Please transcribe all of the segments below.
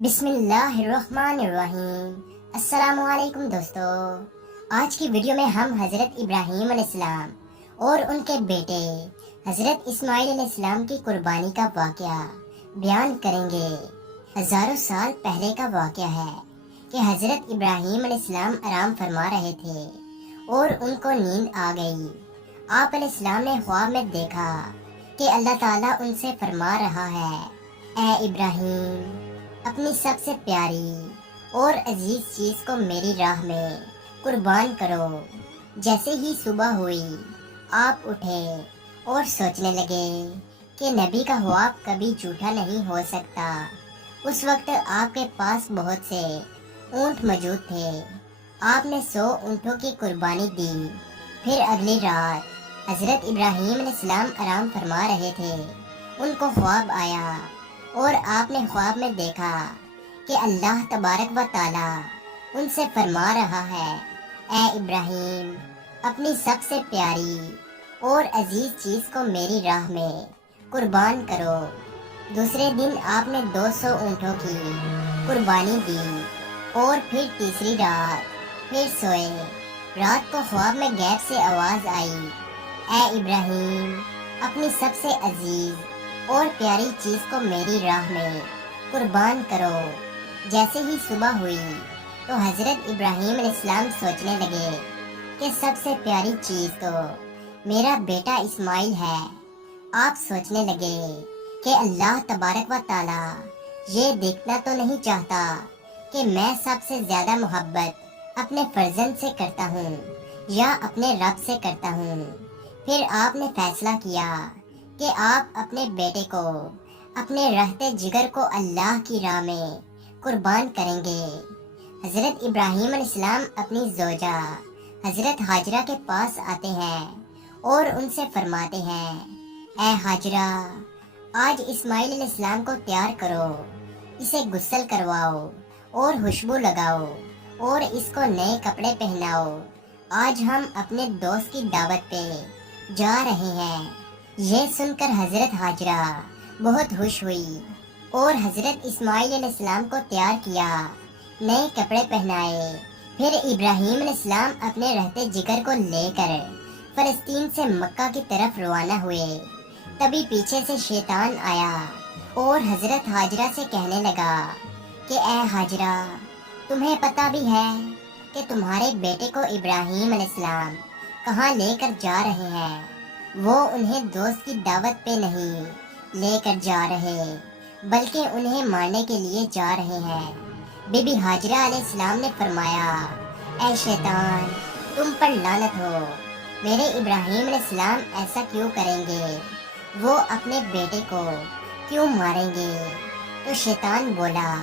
بسم اللہ الرحمن الرحیم۔ السلام علیکم دوستو، آج کی ویڈیو میں ہم حضرت ابراہیم علیہ السلام اور ان کے بیٹے حضرت اسماعیل علیہ السلام کی قربانی کا واقعہ بیان کریں گے۔ ہزاروں سال پہلے کا واقعہ ہے کہ حضرت ابراہیم علیہ السلام آرام فرما رہے تھے اور ان کو نیند آ گئی۔ آپ علیہ السلام نے خواب میں دیکھا کہ اللہ تعالیٰ ان سے فرما رہا ہے، اے ابراہیم، اپنی سب سے پیاری اور عزیز چیز کو میری راہ میں قربان کرو۔ جیسے ہی صبح ہوئی، آپ اٹھے اور سوچنے لگے کہ نبی کا خواب کبھی جھوٹا نہیں ہو سکتا۔ اس وقت آپ کے پاس بہت سے اونٹ موجود تھے۔ آپ نے 100 اونٹوں کی قربانی دی۔ پھر اگلی رات حضرت ابراہیم علیہ السلام آرام فرما رہے تھے۔ ان کو خواب آیا اور آپ نے خواب میں دیکھا کہ اللہ تبارک و تعالی ان سے فرما رہا ہے، اے ابراہیم، اپنی سب سے پیاری اور عزیز چیز کو میری راہ میں قربان کرو۔ دوسرے دن آپ نے 200 اونٹوں کی قربانی دی اور پھر تیسری رات پھر سوئے۔ رات کو خواب میں غیب سے آواز آئی، اے ابراہیم، اپنی سب سے عزیز اور پیاری چیز کو میری راہ میں قربان کرو۔ جیسے ہی صبح ہوئی تو حضرت ابراہیم علیہ السلام سوچنے لگے کہ سب سے پیاری چیز تو میرا بیٹا اسماعیل ہے۔ آپ سوچنے لگے کہ اللہ تبارک و تعالی یہ دیکھنا تو نہیں چاہتا کہ میں سب سے زیادہ محبت اپنے فرزند سے کرتا ہوں یا اپنے رب سے کرتا ہوں۔ پھر آپ نے فیصلہ کیا کہ آپ اپنے بیٹے کو، اپنے رہتے جگر کو اللہ کی راہ میں قربان کریں گے۔ حضرت ابراہیم علیہ السلام اپنی زوجہ حضرت حاجرہ کے پاس آتے ہیں اور ان سے فرماتے ہیں، اے حاجرہ، آج اسماعیل علیہ السلام کو تیار کرو، اسے غسل کرواؤ اور خوشبو لگاؤ اور اس کو نئے کپڑے پہناؤ۔ آج ہم اپنے دوست کی دعوت پہ جا رہے ہیں۔ یہ سن کر حضرت حاجرہ بہت خوش ہوئی اور حضرت اسماعیل علیہ السلام کو تیار کیا، نئے کپڑے پہنائے۔ پھر ابراہیم علیہ السلام اپنے رہتے جگر کو لے کر فلسطین سے مکہ کی طرف روانہ ہوئے۔ تبھی پیچھے سے شیطان آیا اور حضرت حاجرہ سے کہنے لگا کہ اے حاجرہ، تمہیں پتہ بھی ہے کہ تمہارے بیٹے کو ابراہیم علیہ السلام کہاں لے کر جا رہے ہیں؟ وہ انہیں دوست کی دعوت پہ نہیں لے کر جا رہے بلکہ انہیں مارنے کے لیے جا رہے ہیں۔ بی بی حاجرہ علیہ السلام نے فرمایا، اے شیطان، تم پر لعنت ہو، میرے ابراہیم علیہ السلام ایسا کیوں کریں گے؟ وہ اپنے بیٹے کو کیوں ماریں گے؟ تو شیطان بولا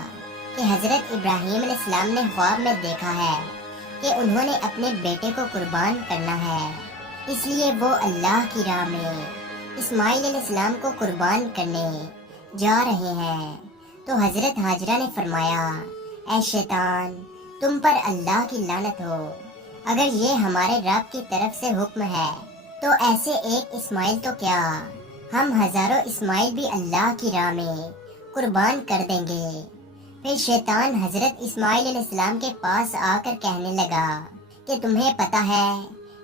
کہ حضرت ابراہیم علیہ السلام نے خواب میں دیکھا ہے کہ انہوں نے اپنے بیٹے کو قربان کرنا ہے، اس لیے وہ اللہ کی راہ میں اسماعیل علیہ السلام کو قربان کرنے جا رہے ہیں۔ تو حضرت حاجرہ نے فرمایا، اے شیطان، تم پر اللہ کی لعنت ہو، اگر یہ ہمارے رب کی طرف سے حکم ہے تو ایسے ایک اسماعیل تو کیا، ہم ہزاروں اسماعیل بھی اللہ کی راہ میں قربان کر دیں گے۔ پھر شیطان حضرت اسماعیل علیہ السلام کے پاس آ کر کہنے لگا کہ تمہیں پتہ ہے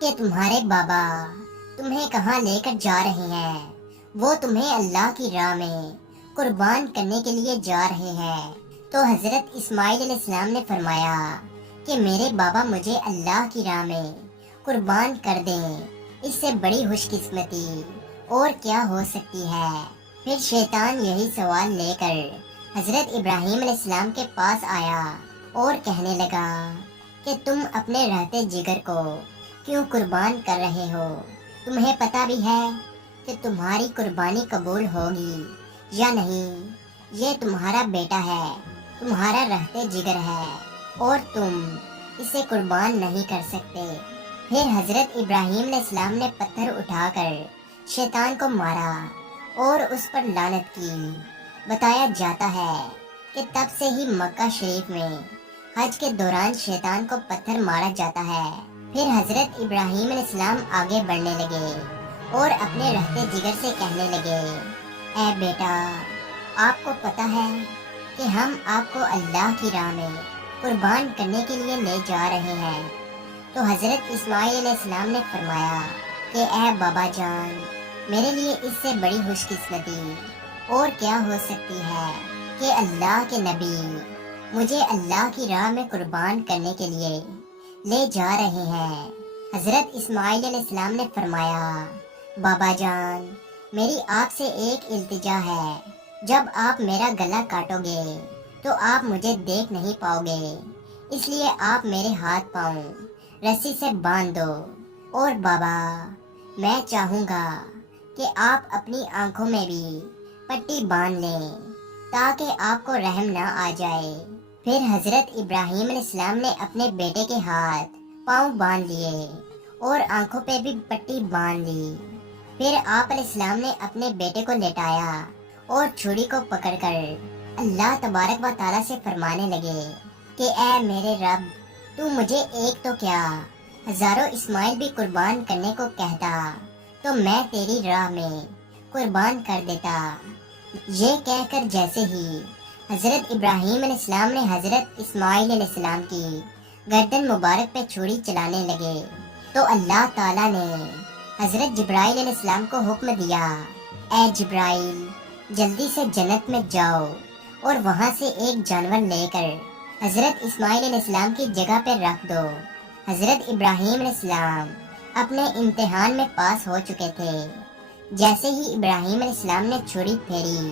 کہ تمہارے بابا تمہیں کہاں لے کر جا رہے ہیں؟ وہ تمہیں اللہ کی راہ میں قربان کرنے کے لیے جا رہے ہیں۔ تو حضرت اسماعیل علیہ السلام نے فرمایا کہ میرے بابا مجھے اللہ کی راہ میں قربان کر دیں، اس سے بڑی خوش قسمتی اور کیا ہو سکتی ہے۔ پھر شیطان یہی سوال لے کر حضرت ابراہیم علیہ السلام کے پاس آیا اور کہنے لگا کہ تم اپنے رہتے جگر کو کیوں قربان کر رہے ہو؟ تمہیں پتہ بھی ہے کہ تمہاری قربانی قبول ہوگی یا نہیں؟ یہ تمہارا بیٹا ہے، تمہارا رہتے جگر ہے اور تم اسے قربان نہیں کر سکتے۔ پھر حضرت ابراہیم علیہ السلام نے پتھر اٹھا کر شیطان کو مارا اور اس پر لعنت کی۔ بتایا جاتا ہے کہ تب سے ہی مکہ شریف میں حج کے دوران شیطان کو پتھر مارا جاتا ہے۔ پھر حضرت ابراہیم علیہ السلام آگے بڑھنے لگے اور اپنے رہتے جگر سے کہنے لگے، اے بیٹا، آپ کو پتہ ہے کہ ہم آپ کو اللہ کی راہ میں قربان کرنے کے لیے لے جا رہے ہیں۔ تو حضرت اسماعیل علیہ السلام نے فرمایا کہ اے بابا جان، میرے لیے اس سے بڑی خوش قسمتی اور کیا ہو سکتی ہے کہ اللہ کے نبی مجھے اللہ کی راہ میں قربان کرنے کے لیے لے جا رہے ہیں۔ حضرت اسماعیل علیہ السلام نے فرمایا، بابا جان، میری آپ سے ایک التجا ہے، جب آپ میرا گلا کاٹو گے تو آپ مجھے دیکھ نہیں پاؤ گے، اس لیے آپ میرے ہاتھ پاؤں رسی سے باندھ دو۔ اور بابا، میں چاہوں گا کہ آپ اپنی آنکھوں میں بھی پٹی باندھ لیں تاکہ آپ کو رحم نہ آ جائے۔ پھر حضرت ابراہیم علیہ السلام نے اپنے بیٹے کے ہاتھ پاؤں باندھ لیے اور آنکھوں پہ بھی پٹی باندھ لی۔ پھر آپ علیہ السلام نے اپنے بیٹے کو لٹایا اور چھری کو پکڑ کر اللہ تبارک و تعالیٰ سے فرمانے لگے کہ اے میرے رب، تو مجھے ایک تو کیا ہزاروں اسماعیل بھی قربان کرنے کو کہتا تو میں تیری راہ میں قربان کر دیتا۔ یہ کہہ کر جیسے ہی حضرت ابراہیم علیہ السلام نے حضرت اسماعیل علیہ السلام کی گردن مبارک پہ چھری چلانے لگے تو اللہ تعالیٰ نے حضرت جبرائیل علیہ السلام کو حکم دیا، اے جبرائیل، جلدی سے جنت میں جاؤ اور وہاں سے ایک جانور لے کر حضرت اسماعیل علیہ السلام کی جگہ پہ رکھ دو۔ حضرت ابراہیم علیہ السلام اپنے امتحان میں پاس ہو چکے تھے۔ جیسے ہی ابراہیم علیہ السلام نے چھری پھیری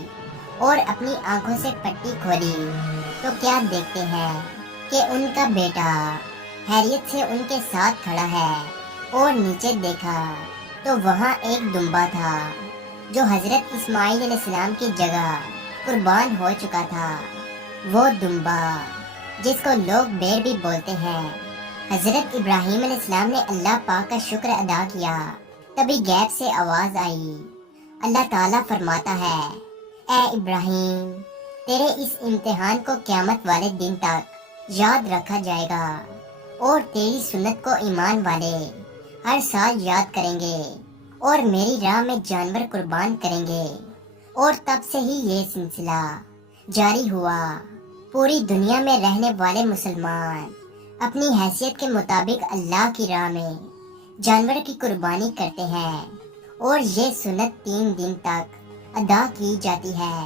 اور اپنی آنکھوں سے پٹی کھولی تو کیا دیکھتے ہیں کہ ان کا بیٹا خیریت سے ان کے ساتھ کھڑا ہے، اور نیچے دیکھا تو وہاں ایک دمبا تھا جو حضرت اسماعیل علیہ السلام کی جگہ قربان ہو چکا تھا۔ وہ دمبا جس کو لوگ بیر بھی بولتے ہیں۔ حضرت ابراہیم علیہ السلام نے اللہ پاک کا شکر ادا کیا، تبھی غیب سے آواز آئی۔ اللہ تعالیٰ فرماتا ہے، اے ابراہیم، تیرے اس امتحان کو قیامت والے دن تک یاد رکھا جائے گا، اور تیری سنت کو ایمان والے ہر سال یاد کریں گے اور میری راہ میں جانور قربان کریں گے۔ اور تب سے ہی یہ سلسلہ جاری ہوا۔ پوری دنیا میں رہنے والے مسلمان اپنی حیثیت کے مطابق اللہ کی راہ میں جانور کی قربانی کرتے ہیں، اور یہ سنت 3 دن تک ادا کی جاتی ہے۔